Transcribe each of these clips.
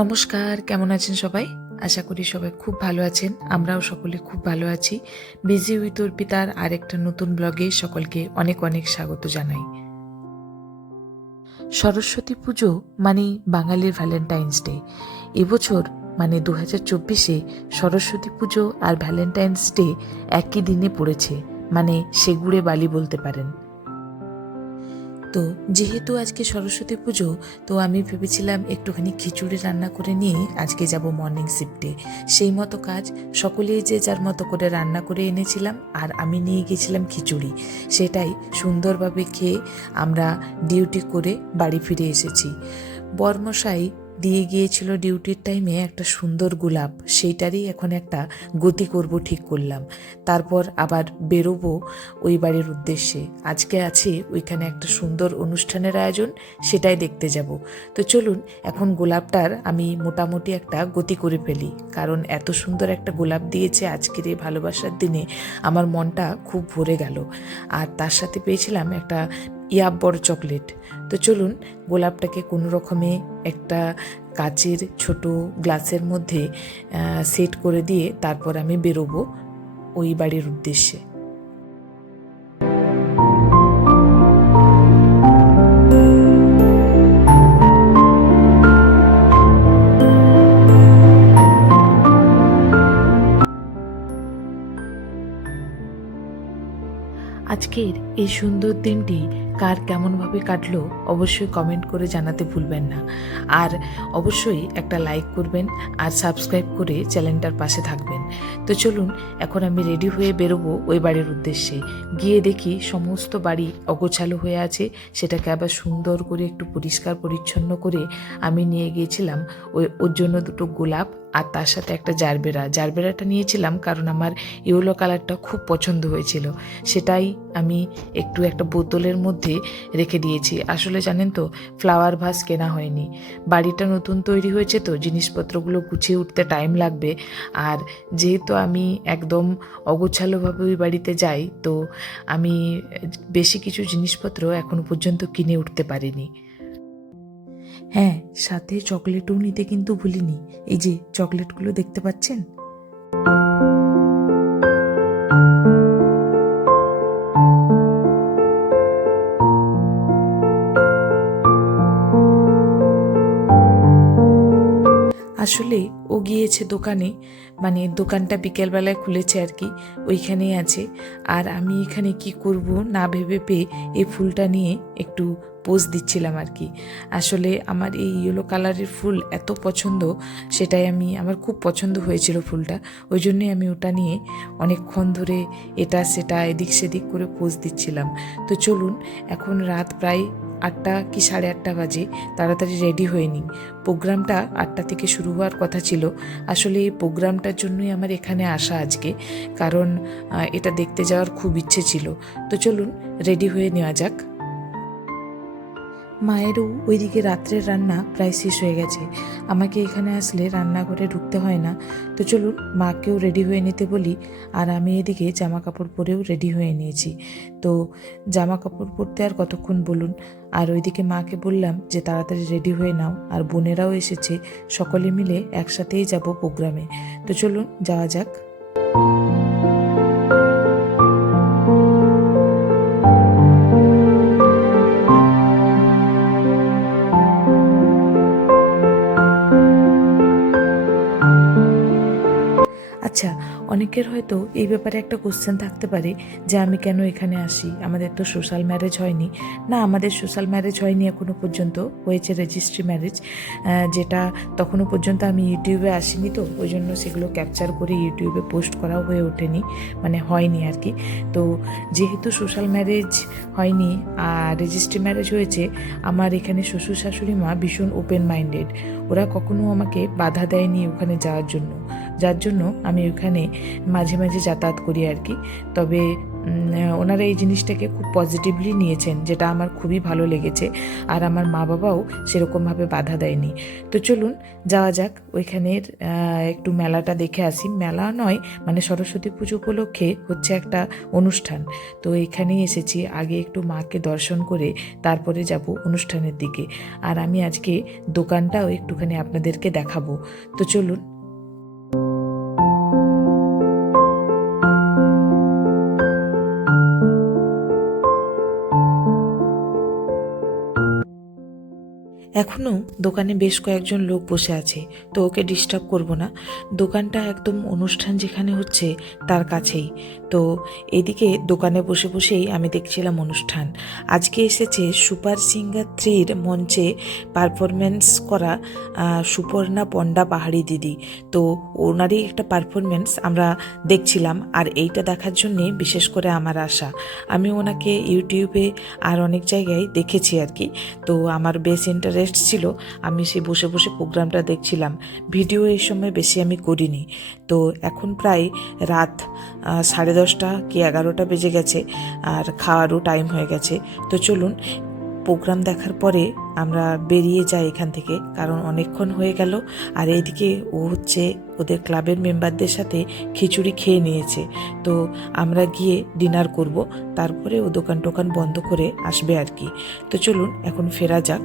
নমস্কার, কেমন আছেন সবাই? আশা করি সবাই খুব ভালো আছেন। আমরাও সকলে খুব ভালো আছি। বিজি উইথ অর্পিতার আরেকটা নতুন ব্লগে সকলকে অনেক অনেক স্বাগত জানাই। সরস্বতী পুজো মানে বাঙালির ভ্যালেন্টাইন্স ডে এবছর মানে দু হাজার চব্বিশে সরস্বতী পুজো আর ভ্যালেন্টাইন্স ডে একই দিনে পড়েছে। মানে সেগুড়ে বালি বলতে পারেন। তো যেহেতু আজকে সরস্বতী পুজো, তো আমি ভেবেছিলাম একটুখানি খিচুড়ি রান্না করে নিয়ে আজকে যাব মর্নিং শিফটে সেই মতো কাজ সকলেই যে যার মতো করে রান্না করে এনেছিলাম আর আমি নিয়ে গেছিলাম খিচুড়ি। সেটাই সুন্দরভাবে খেয়ে আমরা ডিউটি করে বাড়ি ফিরে এসেছি। বর্মশাই দিয়ে গিয়েছিল ডিউটির টাইমে একটা সুন্দর গোলাপ। সেইটারই এখন একটা গতি করব ঠিক করলাম। তারপর আবার বেরোবো ওই বাড়ির উদ্দেশ্যে। আজকে আছে ওইখানে একটা সুন্দর অনুষ্ঠানের আয়োজন, সেটাই দেখতে যাব। তো চলুন, এখন গোলাপটার আমি মোটামুটি একটা গতি করে ফেলি। কারণ এত সুন্দর একটা গোলাপ দিয়েছে আজকের এই ভালোবাসার দিনে, আমার মনটা খুব ভরে গেল। আর তার সাথে পেয়েছিলাম একটা ইয়াব বড় চকলেট। তো চলুন, গোলাপটাকে কোনো রকমে একটা কাচের ছোট গ্লাসের মধ্যে সেট করে দিয়ে তারপর আমি বেরোবো ওই বাড়ির উদ্দেশ্যে। আজকের এই সুন্দর দিনটি কার কেমনভাবে কাটলো অবশ্যই কমেন্ট করে জানাতে ভুলবেন না। আর অবশ্যই একটা লাইক করবেন আর সাবস্ক্রাইব করে চ্যানেলটার পাশে থাকবেন। তো চলুন, এখন আমি রেডি হয়ে বেরোবো ওই বাড়ির উদ্দেশ্যে। গিয়ে দেখি সমস্ত বাড়ি অগোছালো হয়ে আছে, সেটাকে আবার সুন্দর করে একটু পরিষ্কার পরিচ্ছন্ন করে আমি নিয়ে গিয়েছিলাম ওই, ওর জন্য দুটো গোলাপ আর তার সাথে একটা জারবেরা। জারবেরাটা নিয়েছিলাম কারণ আমার ইয়েলো কালারটা খুব পছন্দ হয়েছিল। সেটাই আমি একটু একটা বোতলের মধ্যে রেখে দিয়েছি। আসলে জানেন তো ফ্লাওয়ার ভাস কেনা হয়নি। বাড়িটা নতুন তৈরি হয়েছে তো, জিনিসপত্রগুলো গুছিয়ে উঠতে টাইম লাগবে। আর যেহেতু আমি একদম অগোছালোভাবে ওই বাড়িতে যাই, তো আমি বেশি কিছু জিনিসপত্র এখনও পর্যন্ত কিনে উঠতে পারিনি। হ্যাঁ সাথে চকলেটও নিতে কিন্তু ভুলিনি। এই যে চকলেটগুলো দেখতে পাচ্ছেন? আসলে ও গিয়েছে দোকানে মানে দোকানটা বিকেলবেলায় খুলেছে আর কি, ওইখানেই আছে। আর আমি এখানে কি করব না ভেবে পেয়ে এই ফুলটা নিয়ে একটু পোজ দিচ্ছিলাম আর কি। আসলে আমার এই ইয়েলো কালারের ফুল এত পছন্দ, সেটাই আমি, আমার খুব পছন্দ হয়েছিল ফুলটা। ওই জন্যই আমি ওটা নিয়ে অনেকক্ষণ ধরে এটা, সেটা এদিক সেদিক করে পোজ দিচ্ছিলাম। তো চলুন, এখন রাত প্রায় আটটা কি সাড়ে আটটা বাজে, তাড়াতাড়ি রেডি হয়ে নিই। প্রোগ্রামটা আটটা থেকে শুরু হওয়ার কথা ছিল। আসলে এই প্রোগ্রামটার জন্যই আমার এখানে আসা আজকে, কারণ এটা দেখতে যাওয়ার খুব ইচ্ছে ছিল। তো চলুন রেডি হয়ে নেওয়া যাক। মায়েরও ওইদিকে রাত্রের রান্না প্রায় শেষ হয়ে গেছে। আমাকে এখানে আসলে রান্নাঘরে ঢুকতে হয় না। তো চলুন, মাকেও রেডি হয়ে নিতে বলি আর আমি এদিকে জামা কাপড় পরেও রেডি হয়ে নিয়েছি। তো জামা কাপড় পরতে আর কতক্ষণ বলুন? আর ওইদিকে মাকে বললাম যে তাড়াতাড়ি রেডি হয়ে নাও আর বোনেরাও এসেছে, সকলে মিলে একসাথেই যাব প্রোগ্রামে। তো চলুন, যাওয়া যাক। অনেকের হয়তো এই ব্যাপারে একটা কোশ্চেন থাকতে পারে যে আমি কেন এখানে আসি? আমাদের তো সোশ্যাল ম্যারেজ হয়নি। না, আমাদের সোশ্যাল ম্যারেজ হয়নি এখনও পর্যন্ত। হয়েছে রেজিস্ট্রি ম্যারেজ যেটা তখনও পর্যন্ত আমি ইউটিউবে আসিনি তো। ওই জন্য সেগুলো ক্যাপচার করে ইউটিউবে পোস্ট করাও হয়ে ওঠেনি। মানে হয়নি আর কি। তো যেহেতু সোশ্যাল ম্যারেজ হয়নি আর রেজিস্ট্রি ম্যারেজ হয়েছে, আমার এখানে শ্বশুর শাশুড়ি মা ভীষণ ওপেন মাইন্ডেড ওরা কখনো আমাকে বাধা দেয়নি ওখানে যাওয়ার জন্য। যার জন্য আমি ওখানে মাঝে মাঝে যাতায়াত করি আর কি। তবে ওনারা এই জিনিসটাকে খুব পজিটিভলি নিয়েছেন, যেটা আমার খুবই ভালো লেগেছে। আর আমার মা বাবাও সেরকমভাবে বাধা দেয়নি। তো চলুন, যাওয়া যাক ওইখানের একটু মেলাটা দেখে আসি। মেলা নয় মানে সরস্বতী পুজো উপলক্ষে হচ্ছে একটা অনুষ্ঠান। তো এখানেই এসেছি, আগে একটু মাকে দর্শন করে তারপরে যাব অনুষ্ঠানের দিকে। আর আমি আজকে দোকানটাও একটুখানি আপনাদেরকে দেখাবো। তো চলুন এখনও দোকানে বেশ কয়েকজন লোক বসে আছে, তো ওকে ডিস্টার্ব করব না। দোকানটা একদম অনুষ্ঠান যেখানে হচ্ছে তার কাছেই। তো এদিকে দোকানে বসে বসেই আমি দেখছিলাম অনুষ্ঠান। আজকে এসেছে সুপার সিঙ্গার থ্রির মঞ্চে পারফরমেন্স করা সুপর্ণা পণ্ডা পাহাড়ি দিদি। তো ওনারই একটা পারফরমেন্স আমরা দেখছিলাম, আর এইটা দেখার জন্যে বিশেষ করে আমার আশা। আমি ওনাকে ইউটিউবে আর অনেক জায়গায় দেখেছি আর কি। তো আমার বেশ ইন্টারেস্ট ছিল, আমি সে বসে বসে প্রোগ্রামটা দেখছিলাম। ভিডিও এই সময় বেশি আমি করিনি। তো এখন প্রায় রাত সাড়ে দশটা কি এগারোটা বেজে গেছে, আর খাওয়ারও টাইম হয়ে গেছে। তো চলুন প্রোগ্রাম দেখার পরে আমরা বেরিয়ে যাই এখান থেকে, কারণ অনেকক্ষণ হয়ে গেল, আর এইদিকে ও হচ্ছে ওদের ক্লাবের মেম্বারদের সাথে খিচুড়ি খেয়ে নিয়েছে। তো আমরা গিয়ে ডিনার করব, তারপরে ও দোকান টোকান বন্ধ করে আসবে আর কি। তো চলুন, এখন ফেরা যাক।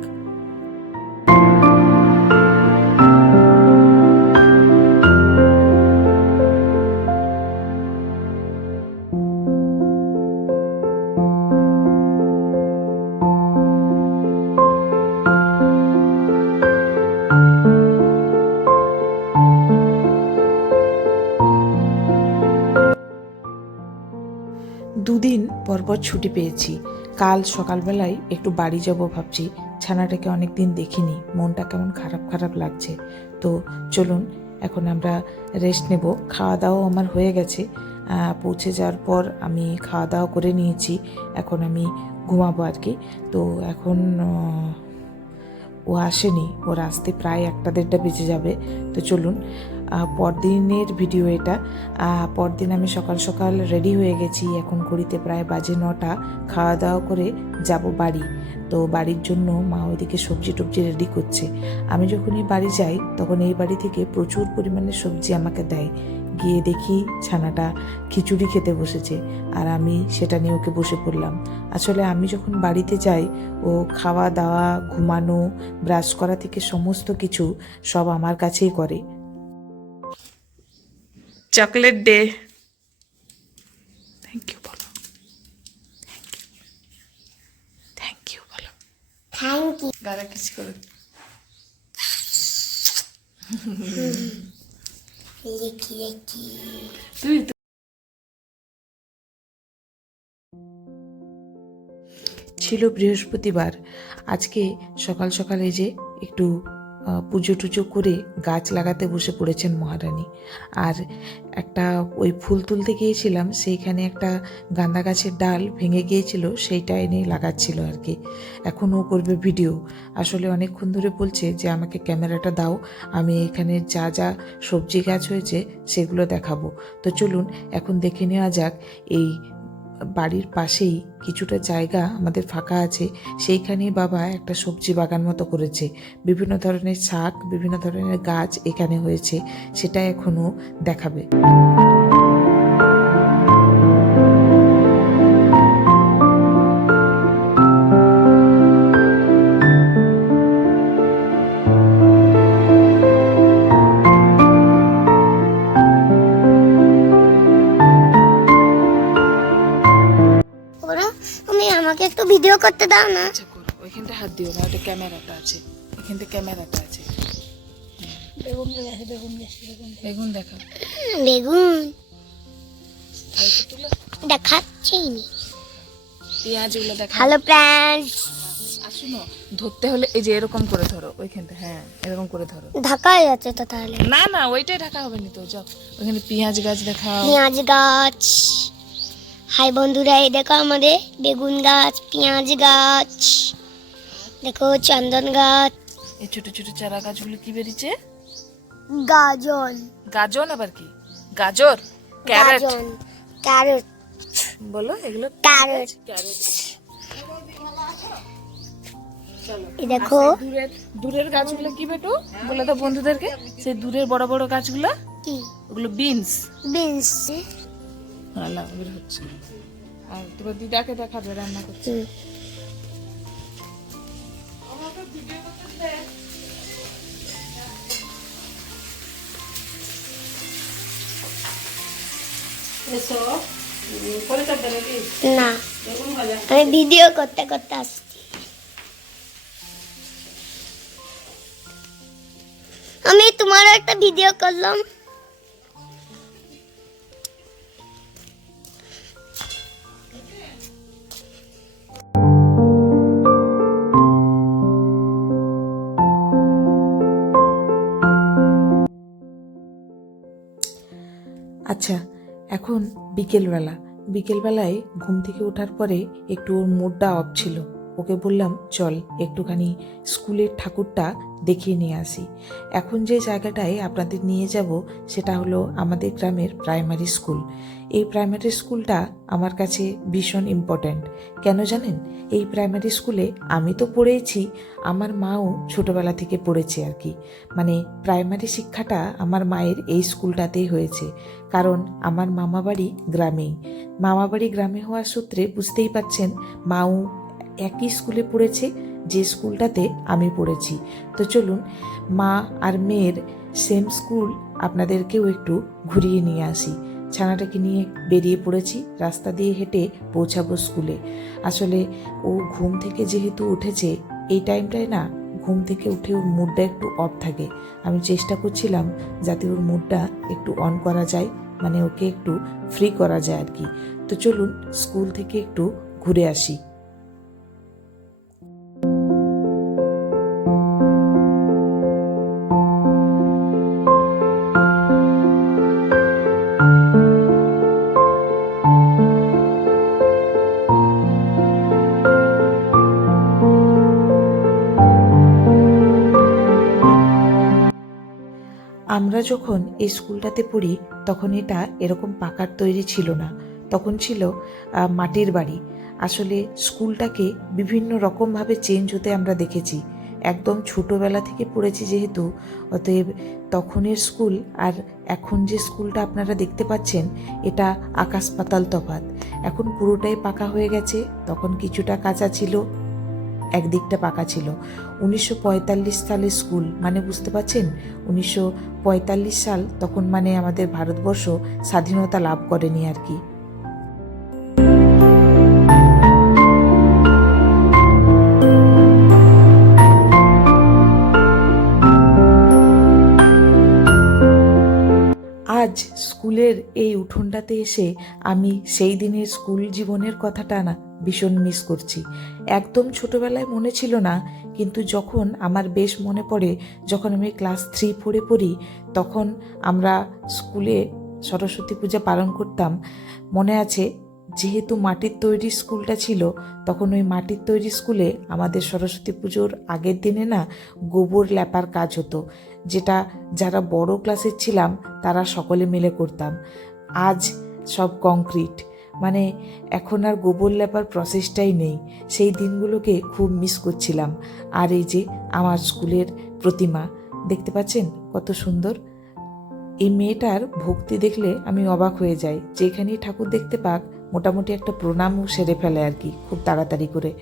পরপর ছুটি পেয়েছি। কাল সকালবেলায় একটু বাড়ি যাব ভাবছি। ছানাটাকে অনেক দিন দেখিনি। মনটা কেমন খারাপ খারাপ লাগছে। তো চলুন, এখন আমরা রেস্ট নেব। খাওয়া দাওয়া আমার হয়ে গেছে। পৌঁছে যাওয়ার পর আমি খাওয়া দাওয়া করে নিয়েছি। এখন আমি ঘুমাবো আর কি। তো এখন ও আসেনি। ওর আসতে প্রায় একটা দেড়টা বেজে যাবে। তো চলুন পরদিনের ভিডিও এটা। পরদিন আমি সকাল সকাল রেডি হয়ে গেছি। এখন ঘড়িতে প্রায় বাজে নটা। খাওয়া দাওয়া করে যাব বাড়ি। তো বাড়ির জন্য মা ওইদিকে সবজি টবজি রেডি করছে। আমি যখনই বাড়ি যাই, তখন এই বাড়ি থেকে প্রচুর পরিমাণে সবজি আমাকে দেয়। গিয়ে দেখি ছানাটা খিচুড়ি খেতে বসেছে। আর আমি সেটা নিয়ে ওকে বসে পড়লাম। আসলে আমি যখন বাড়িতে যাই, ও খাওয়া দাওয়া, ঘুমানো ব্রাশ করা থেকে সমস্ত কিছু সব আমার কাছেই করে। চকলেট ডে থ্যাংক ইউ বলো থ্যাংক ইউ বলো থ্যাংক ইউ গারা কিছু করে তুই ছিল বৃহস্পতিবার। আজকে সকাল সকাল এই যে একটু পুজো টুজো করে গাছ লাগাতে বসে পড়েছেন মহারানী। আর একটা ওই ফুল তুলতে গিয়েছিলাম, সেইখানে একটা গাঁদা গাছের ডাল ভেঙে গিয়েছিল, সেইটা এনে লাগাচ্ছিল আর কি। এখন ও করবে ভিডিও। আসলে অনেকক্ষণ ধরে বলছে যে, আমাকে ক্যামেরাটা দাও, আমি এখানে যা যা সবজি গাছ হয়েছে সেগুলো দেখাবো। তো চলুন, এখন দেখে নেওয়া যাক এই বাড়ির পাশেই কিছুটা জায়গা আমাদের ফাঁকা আছে, সেইখানেই বাবা একটা সবজি বাগান মতো করেছে। বিভিন্ন ধরনের শাক, বিভিন্ন ধরনের গাছ এখানে হয়েছে সেটা এখনও দেখাবে। আমাকে একটু ভিডিও করতে দাও না। আচ্ছা করো। ওইখানটা হাত দিও না ওটা ক্যামেরাটা আছে। ওইখানটা ক্যামেরাটা আছে। বেগুন গেছে বেগুন বেগুন বেগুন দেখা বেগুন। হালকা তুলো। দেখাচ্ছি পেঁয়াজগুলো দেখা হ্যালো ফ্রেন্ডস শুনো ধরতে হলে এই যে এরকম করে ধরো ওইখানটা হ্যাঁ এরকম করে ধরো। ঢাকা যাচ্ছে তো তাহলে। না না ওইটাই ঢাকা হবে না তো যাও। ওইখানে পেঁয়াজ গাছ দেখাও। পেঁয়াজ গাছ। হাই বন্ধুরা এই দেখো আমাদের বেগুন গাছ পেঁয়াজ গাছ দেখো চন্দন গাছ এই ছোট ছোট চারা গাছগুলো কি বেরিয়েছে? গাজন। গাজন আবার কি? গাজর? ক্যারট? গাজন ক্যারট। বলো এগুলো? ক্যারট। ক্যারট। এই দেখো। দূরের দূরের গাছগুলো কি বেটু? বলে তো বন্ধুদেরকে। সেই দূরের বড় বড় গাছগুলো? কি? ওগুলো বিনস বিনস আল্লাহ বের হচ্ছে। আর তোমার দিদাকে দেখাবে রান্না করছে। না। আমি ভিডিও করতে করতে আসছি। আমি তোমারও একটা ভিডিও করলাম। বিকেলবেলা। বিকেলবেলায় ঘুম থেকে ওঠার পরে একটু ওর মুডটা অফ ছিল। ওকে বললাম, চল, একটুখানি স্কুলের ঠাকুরটা দেখিয়ে নিয়ে আসি। এখন যে জায়গাটায় আপনাদের নিয়ে যাব, সেটা হলো আমাদের গ্রামের প্রাইমারি স্কুল। এই প্রাইমারি স্কুলটা আমার কাছে ভীষণ ইম্পর্ট্যান্ট কেন জানেন? এই প্রাইমারি স্কুলে আমি তো পড়েছি আমার মাও ছোটবেলা থেকে পড়েছে আর কি। মানে প্রাইমারি শিক্ষাটা আমার মায়ের এই স্কুলটাতেই হয়েছে। কারণ আমার মামাবাড়ি গ্রামেই। মামাবাড়ি গ্রামে হওয়ার সূত্রে বুঝতেই পাচ্ছেন, মাও একই স্কুলে পড়েছে, যে স্কুলটাতে আমি পড়েছি। তো চলুন, মা আর মেয়ের সেম স্কুল আপনাদেরকেও একটু ঘুরিয়ে নিয়ে আসি। ছানাটাকে নিয়ে বেরিয়ে পড়েছি, রাস্তা দিয়ে হেঁটে পৌঁছাবো স্কুলে। আসলে ও ঘুম থেকে যেহেতু উঠেছে, এই টাইমটায় না ঘুম থেকে উঠে ওর মুডটা একটু অফ থাকে। আমি চেষ্টা করছিলাম যাতে ওর মুডটা একটু অন করা যায় মানে ওকে একটু ফ্রি করা যায় আর কি। তো চলুন স্কুল থেকে একটু ঘুরে আসি। যখন এই স্কুলটাতে পড়ি, তখন এটা এরকম পাকার তৈরি ছিল না। তখন ছিল মাটির বাড়ি। আসলে স্কুলটাকে বিভিন্ন রকমভাবে চেঞ্জ হতে আমরা দেখেছি। একদম ছোটোবেলা থেকে পড়েছি যেহেতু, অতএব তখনের স্কুল আর এখন যে স্কুলটা আপনারা দেখতে পাচ্ছেন, এটা আকাশ পাতাল তফাত এখন পুরোটাই পাকা হয়ে গেছে, তখন কিছুটা কাঁচা ছিল। একদিকটা পাকা ছিল। উনিশশো সালের স্কুল মানে বুঝতে পারছেন? উনিশশো পঁয়তাল্লিশ সাল তখন মানে আমাদের ভারতবর্ষ স্বাধীনতা লাভ করেনি আর কি। আজ স্কুলের এই উঠোনটাতে এসে আমি সেই দিনের স্কুল জীবনের কথাটা না ভীষণ মিস করছি। একদম ছোটবেলায় মনে ছিল না, কিন্তু যখন আমার বেশ মনে পড়ে, যখন আমি ক্লাস থ্রি ফোরে পড়ি, তখন আমরা স্কুলে সরস্বতী পূজা পালন করতাম। মনে আছে, যেহেতু মাটির তৈরি স্কুলটা ছিল, তখন ওই মাটির তৈরি স্কুলে আমাদের সরস্বতী পুজোর আগের দিনে না গোবর ল্যাপার কাজ হতো, যেটা যারা বড় ক্লাসের ছিলাম, তারা সকলে মিলে করতাম। আজ সব কংক্রিট মানে এখন আর গোবর লেপার প্রসেসটাই নেই। সেই দিনগুলোকে খুব মিস করছিলাম। আর এই যে আমার স্কুলের প্রতিমা, দেখতে পাচ্ছেন কত সুন্দর? এই মেয়েটার ভক্তি দেখলে আমি অবাক হয়ে যাই। যেখানেই ঠাকুর দেখতে পাক, মোটামুটি একটা প্রণামও সেরে ফেলে আর কি, খুব তাড়াতাড়ি করে।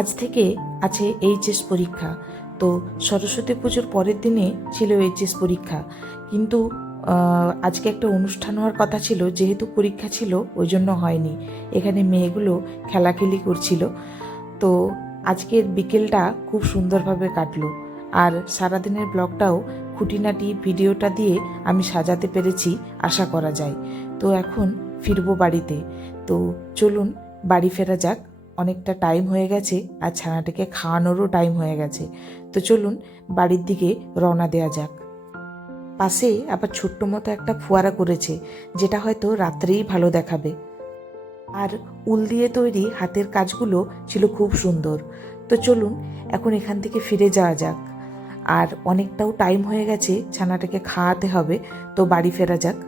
আজ থেকে আছে এইচএস পরীক্ষা। তো সরস্বতী পুজোর পরের দিনে ছিল এইচএস পরীক্ষা। কিন্তু আজকে একটা অনুষ্ঠান হওয়ার কথা ছিল, যেহেতু পরীক্ষা ছিল, ওই জন্য হয়নি। এখানে মেয়েগুলো খেলাখেলি করছিল। তো আজকের বিকেলটা খুব সুন্দরভাবে কাটলো। আর সারাদিনের ব্লগটাও খুঁটিনাটি ভিডিওটা দিয়ে আমি সাজাতে পেরেছি, আশা করা যায়। তো এখন ফিরবো বাড়িতে। তো চলুন, বাড়ি ফেরা যাক। অনেকটা টাইম হয়ে গেছে আর ছানাটাকে খাওয়ানোরও টাইম হয়ে গেছে। তো চলুন বাড়ির দিকে রওনা দেওয়া যাক। পাশে আবার ছোট্ট মতো একটা ফোয়ারা করেছে, যেটা হয়তো রাত্রেই ভালো দেখাবে। আর উল দিয়ে তৈরি হাতের কাজগুলো ছিল খুব সুন্দর। তো চলুন এখন এখান থেকে ফিরে যাওয়া যাক। আর অনেকটাও টাইম হয়ে গেছে ছানাটাকে খাওয়াতে হবে, তো বাড়ি ফেরা যাক।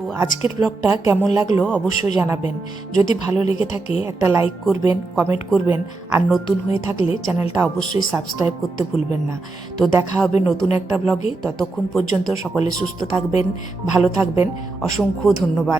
তো আজকের ব্লগটা কেমন লাগল অবশ্যই জানাবেন। যদি ভালো লেগে থাকে, একটা লাইক করবেন কমেন্ট করবেন, আর নতুন হয়ে থাকলে চ্যানেলটা অবশ্যই সাবস্ক্রাইব করতে ভুলবেন না। তো দেখা হবে নতুন একটা ব্লগে ততক্ষণ পর্যন্ত সকলে সুস্থ থাকবেন, ভালো থাকবেন। অসংখ্য ধন্যবাদ।